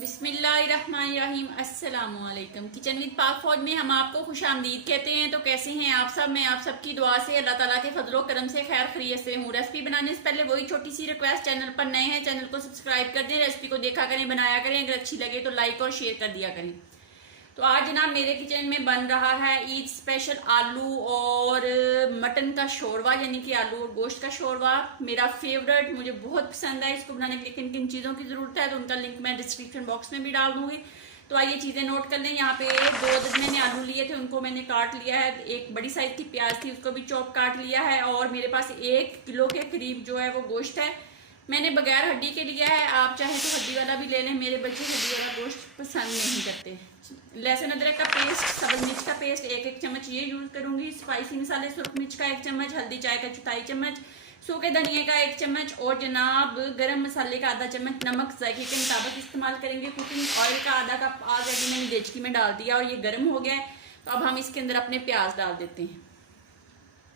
बिस्मिल्लाहिर्रहमानिर्रहीम। अस्सलामुअलैकुम। Kitchen with पाक फौज में हम आपको खुश आमदीद कहते हैं। तो कैसे हैं आप सब? मैं आप सबकी दुआ से अल्लाह ताला के फजलो करम से खैर खैरियत से हूँ। रेसिपी बनाने से पहले वही छोटी सी रिक्वेस्ट, चैनल पर नए हैं चैनल को सब्सक्राइब कर दें, रेसिपी को देखा करें, बनाया करें, अगर अच्छी लगे तो लाइक और शेयर कर दिया करें। तो आज जनाब मेरे किचन में बन रहा है ईद स्पेशल आलू और मटन का शोरवा, यानी कि आलू और गोश्त का शोरवा। मेरा फेवरेट, मुझे बहुत पसंद है। इसको बनाने के लिए किन किन चीज़ों की ज़रूरत है तो उनका लिंक मैं डिस्क्रिप्शन बॉक्स में भी डाल दूंगी। तो आइए चीज़ें नोट कर लें। यहाँ पे 2 अदद मैंने आलू लिए थे, उनको मैंने काट लिया है। एक बड़ी साइज की प्याज थी, उसको भी चॉप काट लिया है। और मेरे पास 1 किलो के करीब जो है वो गोश्त है, मैंने बगैर हड्डी के लिया है। आप चाहे तो हड्डी वाला भी ले लें, मेरे बच्चे हड्डी वाला गोश्त पसंद नहीं करते। लहसुन अदरक का पेस्ट, सब्ज मिर्च का पेस्ट 1 चम्मच ये यूज करूंगी। स्पाइसी मसाले, सुरख मिर्च का 1 चम्मच, हल्दी चाय का 1/4 चम्मच, सूखे धनिया का 1 चम्मच और जनाब गरम मसाले का आधा चम्मच, नमक जायके के मुताबिक इस्तेमाल करेंगे। कुकिंग ऑयल का आधा कप ऑलरेडी मैंने देचकी में डाल दिया और ये गर्म हो गया है। तो अब हम इसके अंदर अपने प्याज डाल देते हैं।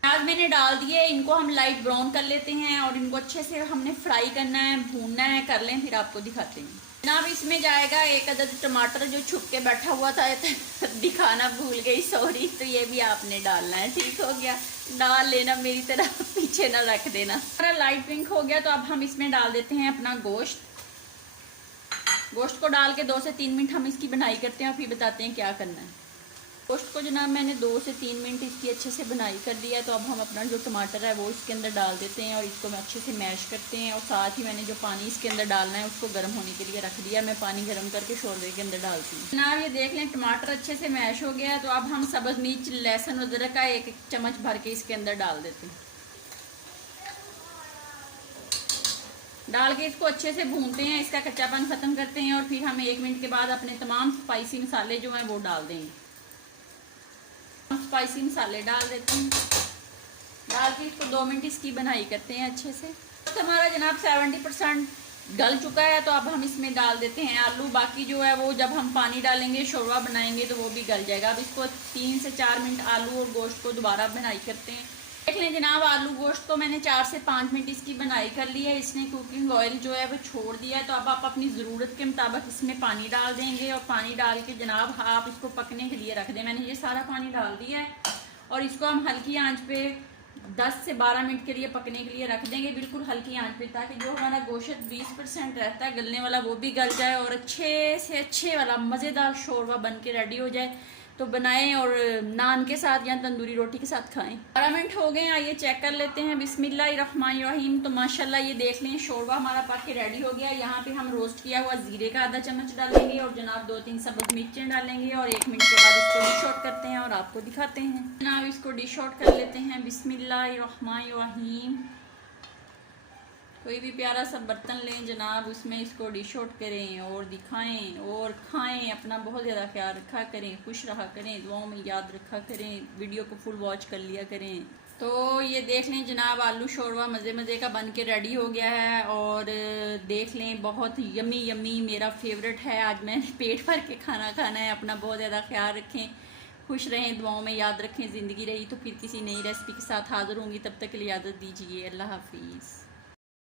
प्याज मैंने डाल दिए, इनको हम लाइट ब्राउन कर लेते हैं और इनको अच्छे से हमने फ्राई करना है, भूनना है। कर लें, फिर आपको दिखाते हैं। जनाब इसमें जाएगा 1 अदद टमाटर जो छुप के बैठा हुआ था दिखाना भूल गई, सॉरी। तो ये भी आपने डालना है, ठीक हो गया। डाल लेना, मेरी तरह पीछे ना रख देना। हमारा लाइट पिंक हो गया तो अब हम इसमें डाल देते हैं अपना गोश्त। गोश्त को डाल के 2 से 3 मिनट हम इसकी बनाई करते हैं और फिर बताते हैं क्या करना है। गोश्त को जनाब मैंने 2 से 3 मिनट इसकी अच्छे से बनाई कर दिया है। तो अब हम अपना जो टमाटर है वो इसके अंदर डाल देते हैं और इसको अच्छे से मैश करते हैं। और साथ ही मैंने जो पानी इसके अंदर डालना है उसको गर्म होने के लिए रख दिया। मैं पानी गर्म करके शोरबे के अंदर डालती हूँ। जनाब ये देख लें टमाटर अच्छे से मैश हो गया। तो अब हम सब्ज मिर्च, लहसुन अदरक का 1 चम्मच भर के इसके अंदर डाल देते हैं। डाल के इसको अच्छे से भूनते हैं, इसका कच्चापन खत्म करते हैं और फिर हम 1 मिनट के बाद अपने तमाम स्पाइसी मसाले जो हैं वो डाल देंगे। स्पाइसी मसाले डाल देते हैं, डाल के इसको 2 मिनट इसकी बनाई करते हैं अच्छे से। तो हमारा जनाब 70% गल चुका है। तो अब हम इसमें डाल देते हैं आलू। बाकी जो है वो जब हम पानी डालेंगे, शोरबा बनाएंगे तो वो भी गल जाएगा। अब इसको 3 से 4 मिनट आलू और गोश्त को दोबारा बनाई करते हैं। देख लें जनाब आलू गोश्त को मैंने 4 से 5 मिनट इसकी बनाई कर ली है। इसने कुकिंग ऑयल जो है वो छोड़ दिया है। तो अब आप अपनी ज़रूरत के मुताबिक इसमें पानी डाल देंगे और पानी डाल के जनाब आप इसको पकने के लिए रख दें। मैंने ये सारा पानी डाल दिया है और इसको हम हल्की आंच पे 10 से 12 मिनट के लिए पकने के लिए रख देंगे, बिल्कुल हल्की आंच पे, ताकि जो हमारा गोश्त 20% रहता है गलने वाला वो भी गल जाए और अच्छे से अच्छे वाला मज़ेदार शोरबा बन के रेडी हो जाए। तो बनाएं और नान के साथ या तंदूरी रोटी के साथ खाएं। 12 मिनट हो गए, आइए चेक कर लेते हैं। बिस्मिल्लाहिर्रहमानिर्रहीम। तो माशाल्लाह ये देख लें शोरबा हमारा पक के रेडी हो गया। यहाँ पे हम रोस्ट किया हुआ जीरे का आधा चम्मच डालेंगे और जनाब 2-3 सब्ज़ मिर्चें डालेंगे और 1 मिनट के बाद इसको डिश आउट करते हैं और आपको दिखाते हैं। जनाब इसको डिश आउट कर लेते हैं। बिस्मिल्लाहिर्रहमानिर्रहीम। कोई भी प्यारा सा बर्तन लें जनाब, उसमें इसको डिश आउट करें और दिखाएं और खाएं। अपना बहुत ज़्यादा ख्याल रखा करें, खुश रहा करें, दुआओं में याद रखा करें, वीडियो को फुल वॉच कर लिया करें। तो ये देख लें जनाब आलू शोरवा मज़े का बन के रेडी हो गया है। और देख लें बहुत यमी यमी, मेरा फेवरेट है। आज मैंने पेट भर के खाना खाना है। अपना बहुत ज़्यादा ख्याल रखें, खुश रहें, दुआओं में याद रखें। ज़िंदगी रही तो फिर किसी नई रेसिपी के साथ हाज़िर होंगी। तब तक के लिए इजाज़त दीजिए। अल्लाह हाफिज़।